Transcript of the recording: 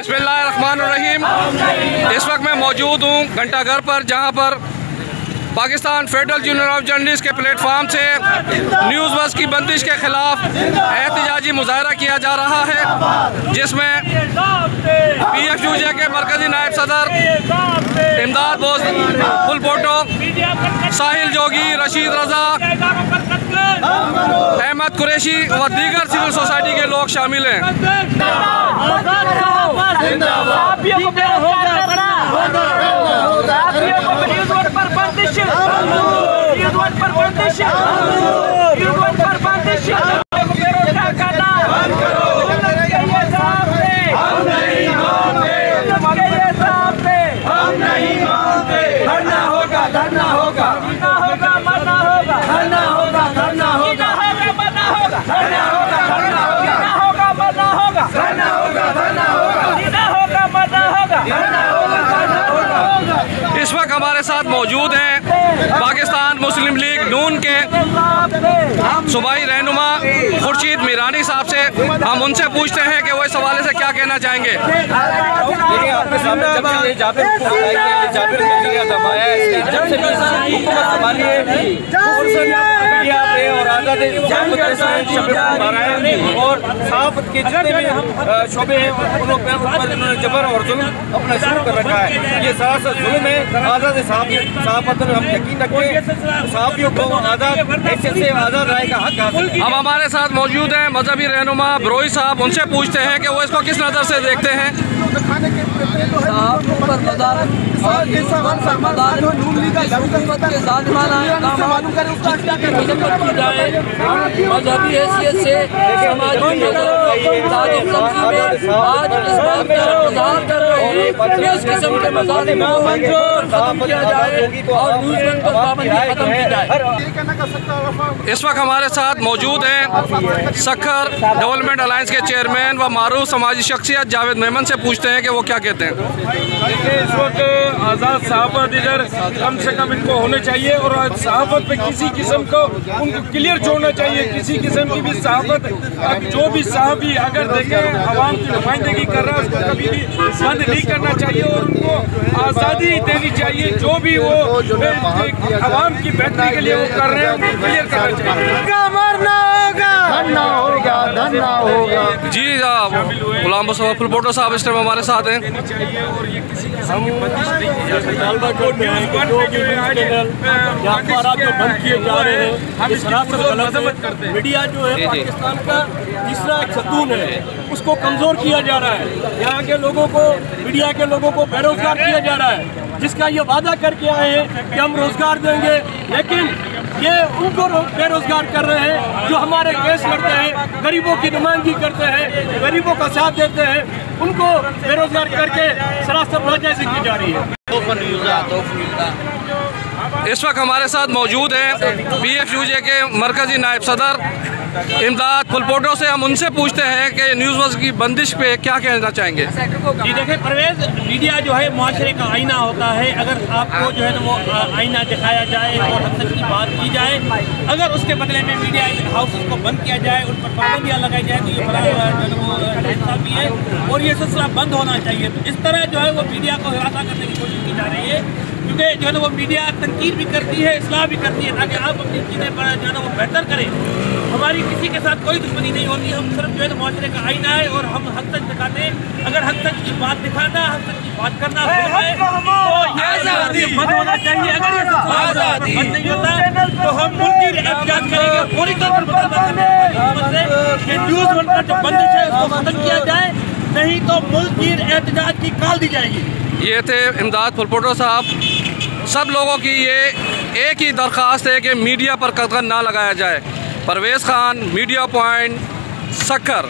बिस्मिल्लाहिर्रहमानिर्रहीम। इस वक्त मैं मौजूद हूँ घंटाघर पर, जहाँ पर Pakistan federal union of journalist के प्लेटफार्म से न्यूज़ बस की बंदिश के खिलाफ एहतजाजी मुजाहरा किया जा रहा है, जिसमें PFUJ के मरकजी नायब सदर इमदाद बोस फुलपोटो, साहिल जोगी, रशीद रजा, अहमद कुरैशी व दीगर सिविल सोसाइटी के लोग शामिल हैं। इस वक्त हमारे साथ मौजूद हैं पाकिस्तान मुस्लिम लीग नून के सूबाई रहनुमा खुर्शीद मीरानी साहब से। हम उनसे पूछते हैं कि वो इस हवाले से क्या कहना चाहेंगे। और सहाफत के जितने भी शोबे हैं उन्होंने जबर और जुल्म अपना शुरू कर रखा है। ये सरासर जुल्म है। आज़ाद सहाफत हम यकीन रखते सहाफियों को आज़ाद हैसियत से आज़ाद राय का हक हासिल। हम हमारे साथ मौजूद हैं मजहबी रहनुमा ब्रोई साहब। उनसे पूछते हैं कि वो इसको किस नज़र से देखते हैं। मजहबी हैसियत से आज इस बात का इंतजार कर रहे हैं कि इस किस्म के मज़ालिम को खत्म किया जाए और न्यूज़ पर पाबंदी खत्म की जाए। इस वक्त हमारे साथ मौजूद हैं सखर डेवलपमेंट अलायंस के चेयरमैन व मारूफ समाजी शख्सियत जावेद मेमन से पूछते हैं कि वो क्या कहते हैं। देखिए, इस वक्त आज़ाद सहाफत इधर कम से कम इनको होने चाहिए और सहाफत पे किसी किस्म को उनको क्लियर छोड़ना चाहिए। किसी किस्म की भी सहाफत, जो भी सहाफ़ी अगर देखें आवाम की नुमाइंदगी कर रहा है उसको कभी भी बंद नहीं करना चाहिए और उनको आज़ादी देनी चाहिए। जो भी वो आवाम की बेहतरी के लिए वो कर रहे हैं उनको क्लियर करना चाहिए। जी गुलाम मुस्तफा फुलपोटो साहब इस टाइम हमारे साथ हैं। मीडिया जो है पाकिस्तान का तीसरा एक सतून है, उसको कमजोर किया जा रहा है। यहाँ के लोगों को, मीडिया के लोगों को बेरोजगार किया जा रहा है, जिसका ये वादा करके आए हैं कि हम रोजगार देंगे, लेकिन ये उनको बेरोजगार कर रहे हैं जो हमारे केस लड़ते हैं, गरीबों की नुमाइंदगी करते हैं, गरीबों का साथ देते हैं, उनको बेरोजगार करके सरासर नाजायज़ी की जा रही है। इस वक्त हमारे साथ मौजूद हैं PFUJ के मरकजी नायब सदर इमदाद फुलपोटो से। हम उनसे पूछते हैं कि न्यूज़ बस की बंदिश पे क्या कहना चाहेंगे। जी देखिए परवेज, मीडिया जो है माशरे का आईना होता है। अगर आपको जो है ना वो आईना दिखाया जाए और हद तक की बात की जाए, अगर उसके बदले में मीडिया हाउसेस को बंद किया जाए, उन पर पाबंदियाँ लगाई जाए, तो ये बड़ा इंसाफी है और ये सिलसिला बंद होना चाहिए। इस तरह जो है वो मीडिया को हिरासा करने की कोशिश की जा रही है, क्योंकि जो है ना वो मीडिया तनकीद भी करती है, इस्लाह भी करती है, ताकि आप अपनी चीज़ें जो है ना वो बेहतर करें। हमारी किसी के साथ कोई दुश्मनी नहीं होती, हम सिर्फ जो है ना माशरे का आईना है और हम हद तक दिखाते हैं। अगर हद तक की बात दिखाना, हद तक की बात करना है तो ये बंद होना चाहिए। अगर ये बंद नहीं होता तो हम मुल्की एहतियात करेंगे, पूरी तौर पर न्यूज़ वन पर जो बंदिश है उसको खत्म किया जाए, नहीं तो मुल्क की एहतियात की कॉल दी जाएगी। ये थे इमदाद फुलपोटो साहब। सब लोगों की ये एक ही दरख्वास्त है कि मीडिया पर कतगन ना लगाया जाए। Parvez Khan, media point, Sukkur.